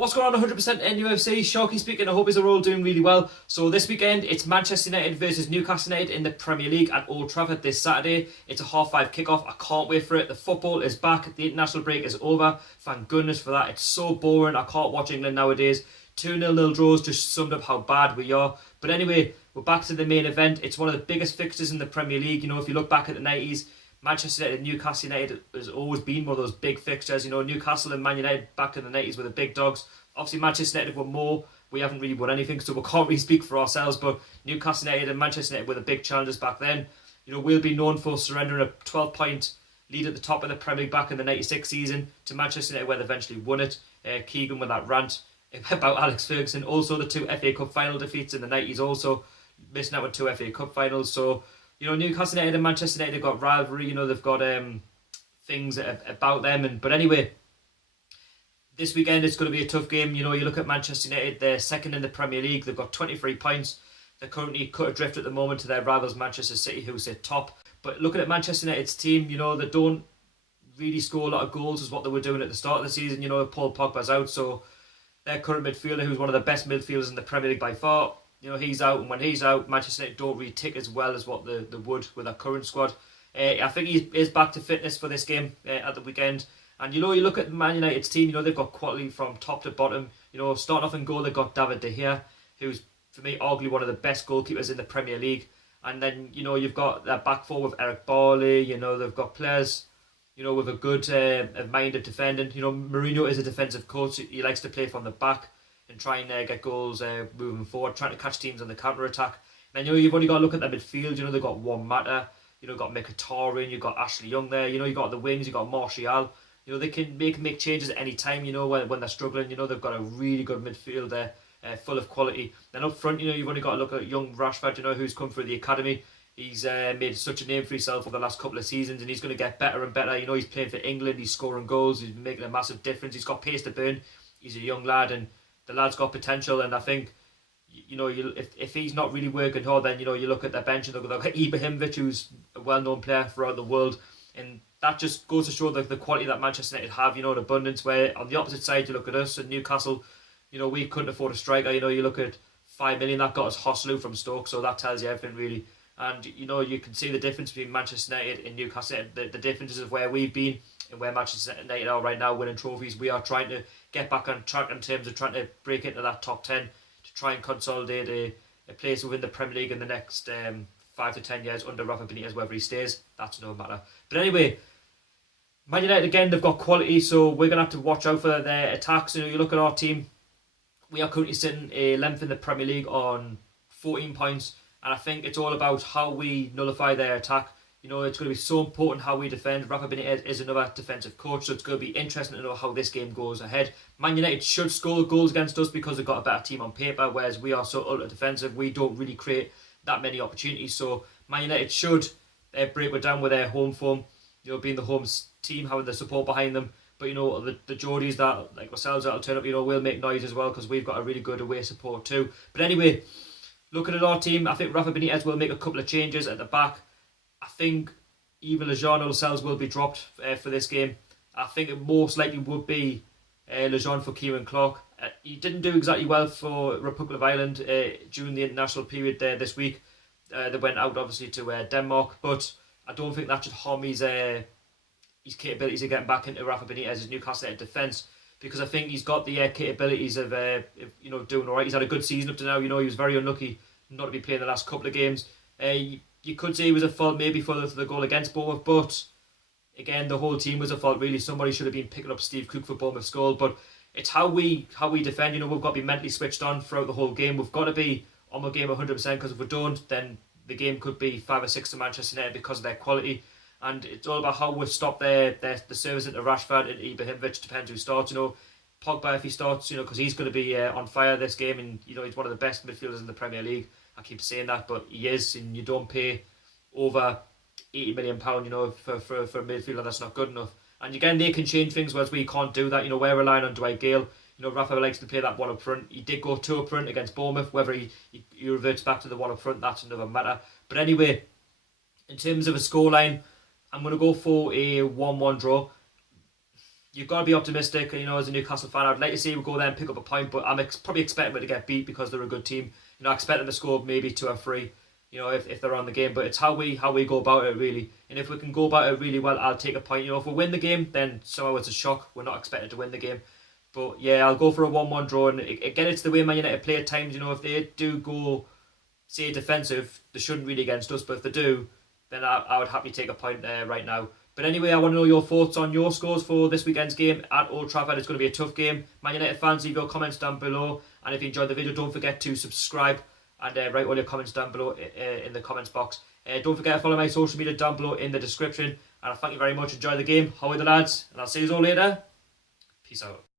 What's going on 100% NUFC? Sharky speaking, I hope you're all doing really well. So this weekend, it's Manchester United versus Newcastle United in the Premier League at Old Trafford this Saturday. It's a 5:30 kickoff. I can't wait for it. The football is back. The international break is over. Thank goodness for that. It's so boring. I can't watch England nowadays. 2-0 draws just summed up how bad we are. But anyway, we're back to the main event. It's one of the biggest fixtures in the Premier League. You know, if you look back at the 90s, Manchester United and Newcastle United has always been one of those big fixtures. You know, Newcastle and Man United back in the 90s were the big dogs. Obviously, Manchester United were more. We haven't really won anything, so we can't really speak for ourselves. But Newcastle United and Manchester United were the big challenges back then. You know, we'll be known for surrendering a 12-point lead at the top of the Premier League back in the 96 season to Manchester United, where they eventually won it. Keegan with that rant about Alex Ferguson. Also, the two FA Cup final defeats in the 90s, also missing out on two FA Cup finals. So, you know, Newcastle United and Manchester United have got rivalry. You know, they've got things about them. But anyway, this weekend it's going to be a tough game. You know, you look at Manchester United, they're second in the Premier League. They've got 23 points. They're currently cut adrift at the moment to their rivals Manchester City, who sit top. But looking at Manchester United's team, you know, they don't really score a lot of goals as what they were doing at the start of the season. You know, Paul Pogba's out, so their current midfielder, who's one of the best midfielders in the Premier League by far, you know, he's out. And when he's out, Manchester United don't really tick as well as what they would with their current squad. I think he is back to fitness for this game at the weekend. And, you know, you look at Man United's team, you know, they've got quality from top to bottom. You know, starting off in goal, they've got David De Gea, who's, for me, arguably one of the best goalkeepers in the Premier League. And then, you know, you've got that back four with Eric Barley. You know, they've got players, you know, with a good mind of defending. You know, Mourinho is a defensive coach. He likes to play from the back and try and get goals moving forward, trying to catch teams on the counter-attack. And, you know, you've only got to look at the midfield. You know, they've got Juan Mata. You know, got Mkhitaryan. You've got Ashley Young there. You know, you've got the wings. You've got Martial. You know, they can make changes at any time, you know, when they're struggling. You know, they've got a really good midfield there, full of quality. Then up front, you know, you've only got to look at young Rashford, you know, who's come through the academy. He's made such a name for himself over the last couple of seasons, and he's going to get better and better. You know, he's playing for England, he's scoring goals, he's making a massive difference. He's got pace to burn. He's a young lad, and the lad's got potential. And I think, you know, if he's not really working hard, then, you know, you look at the bench and they've got Ibrahimovic, who's a well-known player throughout the world, and that just goes to show the quality that Manchester United have, you know, in abundance. Where on the opposite side, you look at us and Newcastle, you know, we couldn't afford a striker. You know, you look at 5 million that got us Hosselu from Stoke, so that tells you everything really. And, you know, you can see the difference between Manchester United and Newcastle. The differences of where we've been and where Manchester United are right now, winning trophies. We are trying to get back on track in terms of trying to break into that top 10 to try and consolidate a place within the Premier League in the next 5 to 10 years under Rafa Benitez, whether he stays. That's no matter. But anyway, Man United, again, they've got quality, so we're going to have to watch out for their attacks. You know, you look at our team, we are currently sitting 11th in the Premier League on 14 points, and I think it's all about how we nullify their attack. You know, it's going to be so important how we defend. Rafa Benitez is another defensive coach, so it's going to be interesting to know how this game goes ahead. Man United should score goals against us because they've got a better team on paper, whereas we are so ultra defensive, we don't really create that many opportunities. So Man United should break it down with their home form, you know, being the home team, having the support behind them. But, you know, the Geordies that, like ourselves, that'll turn up, you know, we'll make noise as well because we've got a really good away support too. But anyway, looking at our team, I think Rafa Benitez will make a couple of changes at the back. I think either Lejeune or Lascelles will be dropped for this game. I think it most likely would be Lejeune for Kieran Clark. He didn't do exactly well for Republic of Ireland during the international period there this week. They went out, obviously, to Denmark, but I don't think that should harm his capabilities of getting back into Rafa Benitez's Newcastle United defence, because I think he's got the capabilities of you know, doing all right. He's had a good season up to now. You know, he was very unlucky not to be playing the last couple of games. You could say he was at fault maybe for the goal against Bournemouth, but again, the whole team was at fault really. Somebody should have been picking up Steve Cook for Bournemouth's goal, but it's how we defend. You know, we've got to be mentally switched on throughout the whole game. We've got to be on the game 100%, because if we don't, then the game could be 5 or 6 to Manchester United because of their quality. And it's all about how we stop the service into Rashford and Ibrahimovic. Depends who starts. You know, Pogba, if he starts, you know, because he's going to be on fire this game, and, you know, he's one of the best midfielders in the Premier League. I keep saying that, but he is, and you don't pay over £80 million, you know, for a midfielder that's not good enough. And again, they can change things, whereas we can't do that. You know, we're relying on Dwight Gale. You know, Rafa likes to play that one up front. He did go 2 up front against Bournemouth. Whether he reverts back to the one up front, that's another matter. But anyway, in terms of a scoreline, I'm going to go for a 1-1 draw. you've got to be optimistic. As a Newcastle fan, I'd like to see we go there and pick up a point, but I'm probably expecting them to get beat because they're a good team. I expect them to score maybe 2 or 3. If they're on the game, but it's how we go about it really. And if we can go about it really well, I'll take a point. If we win the game, then somehow it's a shock. We're not expected to win the game. But yeah, I'll go for a 1-1 draw. And again, it's the way Man United play at times. If they do go, say, defensive, they shouldn't really against us. But if they do, then I would happily take a point right now. But anyway, I want to know your thoughts on your scores for this weekend's game at Old Trafford. It's going to be a tough game. Man United fans, leave your comments down below. And if you enjoyed the video, don't forget to subscribe and write all your comments down below in the comments box. Don't forget to follow my social media down below in the description. And I thank you very much. Enjoy the game. How are the lads? And I'll see you all later. Peace out.